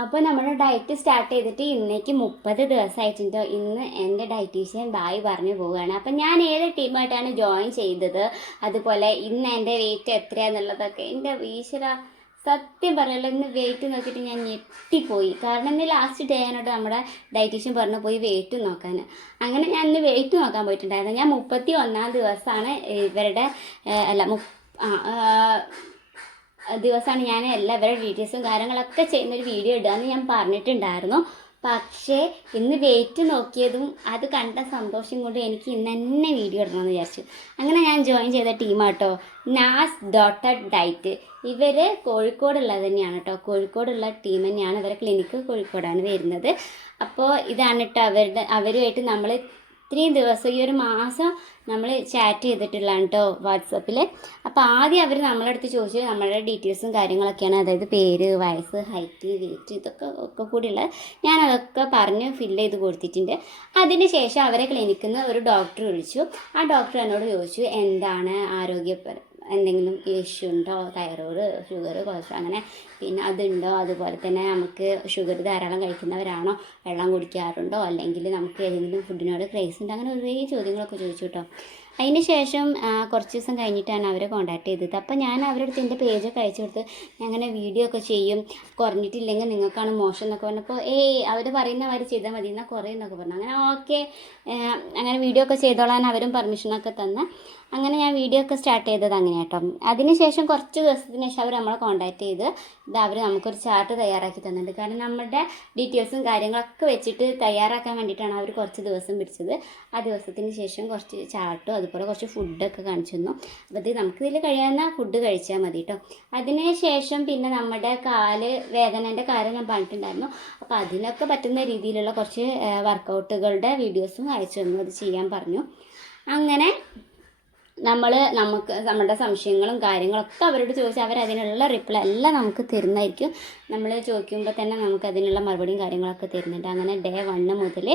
അപ്പോൾ നമ്മുടെ diet start ചെയ്തിട്ട് ഇന്നേക്ക് 30 ദിവസമായിട്ടുണ്ട്. ഇന്ന് എൻ്റെ ഡയറ്റീഷ്യൻ ബായ് പറഞ്ഞു പോവുകയാണ്. അപ്പം ഞാൻ ഏത് ടീമായിട്ടാണ് ജോയിൻ ചെയ്തത്, അതുപോലെ ഇന്ന് എൻ്റെ വെയിറ്റ് എത്രയാണെന്നുള്ളതൊക്കെ എൻ്റെ ഈശ്വര സത്യം പറയല്ലോ, ഇന്ന് വെയിറ്റ് നോക്കിയിട്ട് ഞാൻ ഞെട്ടിപ്പോയി. കാരണം ഇന്ന് ലാസ്റ്റ് ഡേ ആണോട്ട് നമ്മുടെ ഡയറ്റീഷ്യൻ പറഞ്ഞു പോയി വെയിറ്റ് നോക്കാൻ. അങ്ങനെ ഞാൻ ഇന്ന് വെയിറ്റ് നോക്കാൻ പോയിട്ടുണ്ടായിരുന്നു. ഞാൻ 31 ദിവസമാണ് ഇവരുടെ ദിവസമാണ് ഞാൻ എല്ലാവരുടെ ഡീറ്റെയിൽസും കാര്യങ്ങളൊക്കെ ചെയ്യുന്നൊരു വീഡിയോ ഇടുകയെന്ന് ഞാൻ പറഞ്ഞിട്ടുണ്ടായിരുന്നു. പക്ഷേ ഇന്ന് വെയിറ്റ് നോക്കിയതും അത് കണ്ട സന്തോഷം കൊണ്ട് എനിക്ക് ഇന്ന് തന്നെ വീഡിയോ ഇടണമെന്ന് വിചാരിച്ചു. അങ്ങനെ ഞാൻ ജോയിൻ ചെയ്ത ടീമാട്ടോ നാസ് ഡോട്ടർ ഡയറ്റ്. ഇവർ കോഴിക്കോടുള്ളത് തന്നെയാണ് കേട്ടോ, കോഴിക്കോടുള്ള ടീം തന്നെയാണ്. ഇവരെ ക്ലിനിക്ക് കോഴിക്കോടാണ് വരുന്നത്. അപ്പോൾ ഇതാണ് കേട്ടോ അവരുമായിട്ട് നമ്മൾ ഇത്രയും ദിവസം ഈ ഒരു മാസം നമ്മൾ ചാറ്റ് ചെയ്തിട്ടുള്ളതാണ് കേട്ടോ വാട്സപ്പിൽ. അപ്പോൾ ആദ്യം അവർ നമ്മളടുത്ത് ചോദിച്ചു നമ്മളുടെ ഡീറ്റെയിൽസും കാര്യങ്ങളൊക്കെയാണ്, അതായത് പേര്, വയസ്സ്, ഹൈറ്റ്, വെയിറ്റ്, ഇതൊക്കെ കൂടിയുള്ള ഞാനതൊക്കെ പറഞ്ഞ് ഫില്ല് ചെയ്ത് കൊടുത്തിട്ടുണ്ട്. അതിന് ശേഷം അവരെ ക്ലിനിക്കിൽ നിന്ന് ഒരു ഡോക്ടർ വിളിച്ചു. ആ ഡോക്ടർ എന്നോട് ചോദിച്ചു എന്താണ് എന്തെങ്കിലും ഇഷ്യൂ ഉണ്ടോ, തൈറോയ്ഡ്, ഷുഗർ, കൊളസ്ട്രോൾ അങ്ങനെ പിന്നെ അതുണ്ടോ, അതുപോലെ തന്നെ നമുക്ക് ഷുഗർ ധാരാളം കഴിക്കുന്നവരാണോ, വെള്ളം കുടിക്കാറുണ്ടോ, അല്ലെങ്കിൽ നമുക്ക് ഏതെങ്കിലും ഫുഡിനോട് ക്രേസ് ഉണ്ടോ, അങ്ങനെ കുറേ ചോദ്യങ്ങളൊക്കെ ചോദിച്ചു കേട്ടോ. അതിന് ശേഷം കുറച്ച് ദിവസം കഴിഞ്ഞിട്ടാണ് അവരെ കോൺടാക്ട് ചെയ്തത്. അപ്പോൾ ഞാൻ അവരുടെ അടുത്ത് എൻ്റെ പേജൊക്കെ അയച്ചു കൊടുത്ത് അങ്ങനെ വീഡിയോ ഒക്കെ ചെയ്യും, കുറഞ്ഞിട്ടില്ലെങ്കിൽ നിങ്ങൾക്കാണ് മോശം എന്നൊക്കെ പറഞ്ഞപ്പോൾ അവർ പറയുന്ന മാതിരി ചെയ്താൽ മതി എന്നാൽ കുറേ എന്നൊക്കെ പറഞ്ഞു. അങ്ങനെ ഓക്കെ, അങ്ങനെ വീഡിയോ ഒക്കെ ചെയ്തോളാൻ അവരും പെർമിഷനൊക്കെ തന്ന് അങ്ങനെ ഞാൻ വീഡിയോ ഒക്കെ സ്റ്റാർട്ട് ചെയ്തത് അങ്ങനെ കേട്ടോ. അതിനുശേഷം കുറച്ച് ദിവസത്തിന് ശേഷം അവർ നമ്മളെ കോൺടാക്ട് ചെയ്ത് അവർ നമുക്കൊരു ചാർട്ട് തയ്യാറാക്കി തന്നിട്ടുണ്ട്. കാരണം നമ്മുടെ ഡീറ്റെയിൽസും കാര്യങ്ങളൊക്കെ വെച്ചിട്ട് തയ്യാറാക്കാൻ വേണ്ടിയിട്ടാണ് അവർ കുറച്ച് ദിവസം പിടിച്ചത്. ആ ദിവസത്തിന് ശേഷം കുറച്ച് ചാർട്ടും അതുപോലെ കുറച്ച് ഫുഡൊക്കെ കാണിച്ചു തന്നു. അപ്പോൾ ഇത് നമുക്കിതിൽ കഴിയാവുന്ന ഫുഡ് കഴിച്ചാൽ മതി കേട്ടോ. അതിന് ശേഷം പിന്നെ നമ്മുടെ വേദനേൻ്റെ കാര്യം ഞാൻ പറഞ്ഞിട്ടുണ്ടായിരുന്നു. അപ്പോൾ അതിനൊക്കെ പറ്റുന്ന രീതിയിലുള്ള കുറച്ച് വർക്കൗട്ടുകളുടെ വീഡിയോസും അയച്ചു തന്നു, അത് ചെയ്യാൻ പറഞ്ഞു. അങ്ങനെ നമുക്ക് നമ്മുടെ സംശയങ്ങളും കാര്യങ്ങളൊക്കെ അവരോട് ചോദിച്ചാൽ അവരതിനുള്ള റിപ്ലൈ എല്ലാം നമുക്ക് തരുന്നതായിരിക്കും. നമ്മൾ ചോദിക്കുമ്പോൾ തന്നെ നമുക്ക് അതിനുള്ള മറുപടിയും കാര്യങ്ങളൊക്കെ തരുന്നുണ്ട്. അങ്ങനെ ഡേ 1 മുതൽ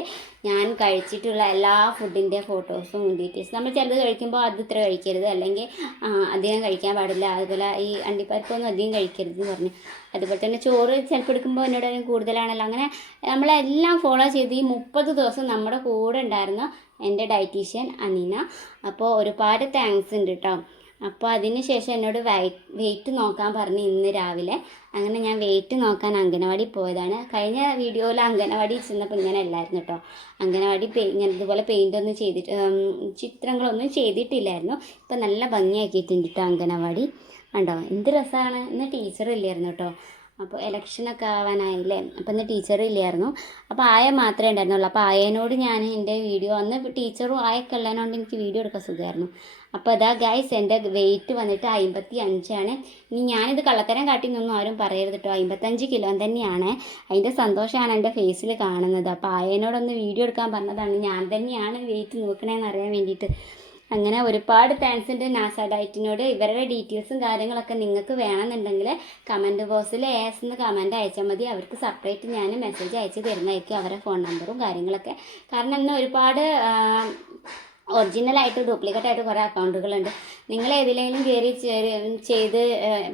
ഞാൻ കഴിച്ചിട്ടുള്ള എല്ലാ ഫുഡിൻ്റെ ഫോട്ടോസും ഡീറ്റെയിൽസും, നമ്മൾ ചിലത് കഴിക്കുമ്പോൾ അത് ഇത്ര കഴിക്കരുത്, അല്ലെങ്കിൽ അധികം കഴിക്കാൻ പാടില്ല, അതുപോലെ ഈ അണ്ടിപ്പരിപ്പൊന്നും അധികം കഴിക്കരുത് എന്ന് പറഞ്ഞു. അതുപോലെ തന്നെ ചോറ് ചിലപ്പോൾ എടുക്കുമ്പോൾ എന്നോട് കൂടുതലാണല്ലോ. അങ്ങനെ നമ്മളെല്ലാം ഫോളോ ചെയ്ത് ഈ 30 ദിവസം നമ്മുടെ കൂടെ ഉണ്ടായിരുന്ന എൻ്റെ ഡയറ്റീഷ്യൻ അനീന. അപ്പോൾ ഒരുപാട് താങ്ക്സ് ഉണ്ട് കേട്ടോ. അപ്പോൾ അതിന് ശേഷം എന്നോട് വെയിറ്റ് നോക്കാൻ പറഞ്ഞു ഇന്ന് രാവിലെ. അങ്ങനെ ഞാൻ വെയിറ്റ് നോക്കാൻ അംഗനവാടി പോയതാണ്. കഴിഞ്ഞ വീഡിയോയിൽ അംഗനവാടി ചെന്നപ്പോൾ ഇങ്ങനെ അല്ലായിരുന്നു കേട്ടോ. അംഗനവാടി ഇങ്ങനെ ഇതുപോലെ പെയിൻ്റൊന്നും ചിത്രങ്ങളൊന്നും ചെയ്തിട്ടില്ലായിരുന്നു. ഇപ്പം നല്ല ഭംഗിയാക്കിയിട്ടുണ്ട് കേട്ടോ അംഗനവാടി. കണ്ടോ എന്ത് രസമാണ്. ഇന്ന് ടീച്ചറില്ലായിരുന്നു കേട്ടോ. അപ്പോൾ ഇലക്ഷനൊക്കെ ആവാനായില്ലേ, അപ്പോൾ ഇന്ന് ടീച്ചറും ഇല്ലായിരുന്നു. അപ്പോൾ ആയ മാത്രമേ ഉണ്ടായിരുന്നുള്ളൂ. അപ്പോൾ ആയനോട് ഞാൻ എൻ്റെ വീഡിയോ അന്ന് ടീച്ചറും ആയൊക്കെ ഉള്ളതിനോണ്ട് എനിക്ക് വീഡിയോ എടുക്കാൻ സുഖമായിരുന്നു. അപ്പോൾ അതാ ഗൈസ് എൻ്റെ വെയിറ്റ് വന്നിട്ട് 55 ഇനി ഞാനിത് കള്ളത്തരം കാട്ടിന്നൊന്നും ആരും പറയരുത് കേട്ടോ. 55 കിലോ തന്നെയാണ്. അതിൻ്റെ സന്തോഷമാണ് എൻ്റെ ഫേസിൽ കാണുന്നത്. അപ്പോൾ ആയനോടൊന്ന് വീഡിയോ എടുക്കാൻ പറഞ്ഞതാണ്. ഞാൻ തന്നെയാണ് വെയിറ്റ് നോക്കണേന്ന് അറിയാൻ വേണ്ടിയിട്ട്. അങ്ങനെ ഒരുപാട് താങ്ക്സ് ഉണ്ട് നാസ ഡയറ്റിനോട്. ഇവരുടെ ഡീറ്റെയിൽസും കാര്യങ്ങളൊക്കെ നിങ്ങൾക്ക് വേണമെന്നുണ്ടെങ്കിൽ കമൻറ്റ് ബോക്സിൽ എന്ന് കമൻറ്റ് അയച്ചാൽ മതി. അവർക്ക് സെപ്പറേറ്റ് ഞാൻ മെസ്സേജ് അയച്ച് തരുന്നതായിരിക്കും, അവരുടെ ഫോൺ നമ്പറും കാര്യങ്ങളൊക്കെ. കാരണം ഇന്ന് ഒരുപാട് ഒറിജിനലായിട്ട് ഡ്യൂപ്ലിക്കേറ്റ് ആയിട്ട് കുറേ അക്കൗണ്ടുകളുണ്ട്. നിങ്ങൾ ഏതിലെങ്കിലും കയറി ചെയ്ത്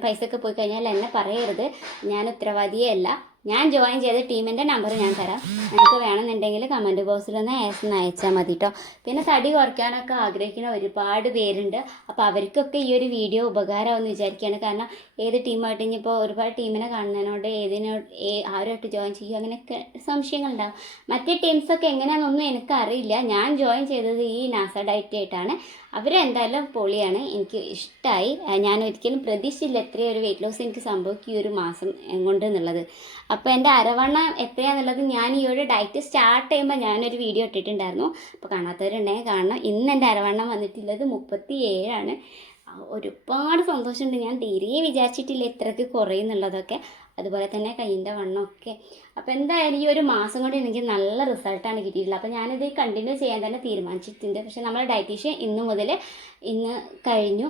പൈസ ഒക്കെ പോയി കഴിഞ്ഞാൽ എന്നെ പറയരുത്, ഞാൻ ഉത്തരവാദിയേ അല്ല. ഞാൻ ജോയിൻ ചെയ്ത ടീമിൻ്റെ നമ്പർ ഞാൻ തരാം. നിങ്ങൾക്ക് വേണമെന്നുണ്ടെങ്കിൽ കമൻറ്റ് ബോക്സിലൊന്ന് അയച്ചാൽ മതി കേട്ടോ. പിന്നെ തടി കുറയ്ക്കാനൊക്കെ ആഗ്രഹിക്കുന്ന ഒരുപാട് പേരുണ്ട്. അപ്പോൾ അവർക്കൊക്കെ ഈ ഒരു വീഡിയോ ഉപകാരമാണെന്ന് വിചാരിക്കുകയാണ്. കാരണം ഏത് ടീമായിട്ട് ഇനിയിപ്പോൾ ഒരുപാട് ടീമിനെ കാണുന്നതിനോട് ആരുമായിട്ട് ജോയിൻ ചെയ്യുക അങ്ങനെയൊക്കെ സംശയങ്ങളുണ്ടാകും. മറ്റേ ടീംസൊക്കെ എങ്ങനെയാണെന്നൊന്നും എനിക്കറിയില്ല. ഞാൻ ജോയിൻ ചെയ്തത് ഈ നാസ ഡയറ്റ് ആയിട്ടാണ്. അവരെന്തായാലും പൊളിയാണ്, എനിക്ക് ഇഷ്ടമായി. ഞാൻ ഒരിക്കലും പ്രതീക്ഷിച്ചില്ല എത്രയും ഒരു വെയിറ്റ് ലോസ് എനിക്ക് സംഭവിക്കും ഈ ഒരു മാസം കൊണ്ട് എന്നുള്ളത്. അപ്പോൾ എൻ്റെ അരവണ്ണം എത്രയാണെന്നുള്ളത് ഞാൻ ഈ ഒരു ഡയറ്റ് സ്റ്റാർട്ട് ചെയ്യുമ്പോൾ ഞാനൊരു വീഡിയോ ഇട്ടിട്ടുണ്ടായിരുന്നു. അപ്പോൾ കാണാത്തവരുണ്ടെങ്കിൽ കാണണം. ഇന്ന് എൻ്റെ അരവണ്ണം വന്നിട്ടുള്ളത് 37. ഒരുപാട് സന്തോഷമുണ്ട്. ഞാൻ തീരെ വിചാരിച്ചിട്ടില്ല ഇത്രയ്ക്ക് കുറയുന്നുള്ളതൊക്കെ. അതുപോലെ തന്നെ കയ്യിൻ്റെ വണ്ണമൊക്കെ. അപ്പോൾ എന്തായാലും ഈ ഒരു മാസം കൊണ്ട് എനിക്ക് നല്ല റിസൾട്ടാണ് കിട്ടിയിട്ടുള്ളത്. അപ്പോൾ ഞാനിത് കണ്ടിന്യൂ ചെയ്യാൻ തന്നെ തീരുമാനിച്ചിട്ടുണ്ട്. പക്ഷേ നമ്മുടെ ഡയറ്റീഷ്യൻ ഇന്ന് കഴിഞ്ഞു,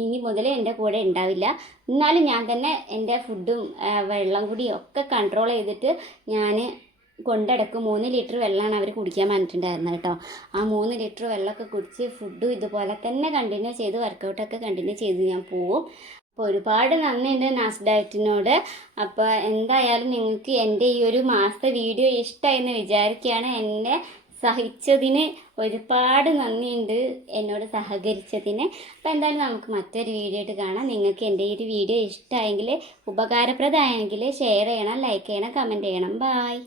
ഇനി മുതൽ എൻ്റെ കൂടെ ഉണ്ടാവില്ല. എന്നാലും ഞാൻ തന്നെ എൻ്റെ ഫുഡും വെള്ളം കുടിയും ഒക്കെ കൺട്രോൾ ചെയ്തിട്ട് ഞാൻ കൊണ്ടടക്കും. 3 ലിറ്റർ വെള്ളമാണ് അവർ കുടിക്കാൻ പറഞ്ഞിട്ടുണ്ടായിരുന്നത് കേട്ടോ. ആ 3 ലിറ്റർ വെള്ളമൊക്കെ കുടിച്ച് ഫുഡും ഇതുപോലെ തന്നെ കണ്ടിന്യൂ ചെയ്ത് വർക്കൗട്ടൊക്കെ കണ്ടിന്യൂ ചെയ്ത് ഞാൻ പോവും. അപ്പോൾ ഒരുപാട് നന്ദിയുണ്ട് നാസ് ഡയറ്റിനോട്. അപ്പോൾ എന്തായാലും നിങ്ങൾക്ക് എൻ്റെ ഈ ഒരു മാസത്തെ വീഡിയോ ഇഷ്ടമായെന്ന് വിചാരിക്കുകയാണ്. എന്നെ സഹിച്ചതിന് ഒരുപാട് നന്ദിയുണ്ട്, എന്നോട് സഹകരിച്ചതിന്. അപ്പോൾ എന്തായാലും നമുക്ക് മറ്റൊരു വീഡിയോ ആയിട്ട് കാണാം. നിങ്ങൾക്ക് എൻ്റെ ഈ ഒരു വീഡിയോ ഇഷ്ടമായെങ്കിൽ, ഉപകാരപ്രദമായെങ്കിൽ ഷെയർ ചെയ്യണം, ലൈക്ക് ചെയ്യണം, കമൻറ്റ് ചെയ്യണം. ബായ്.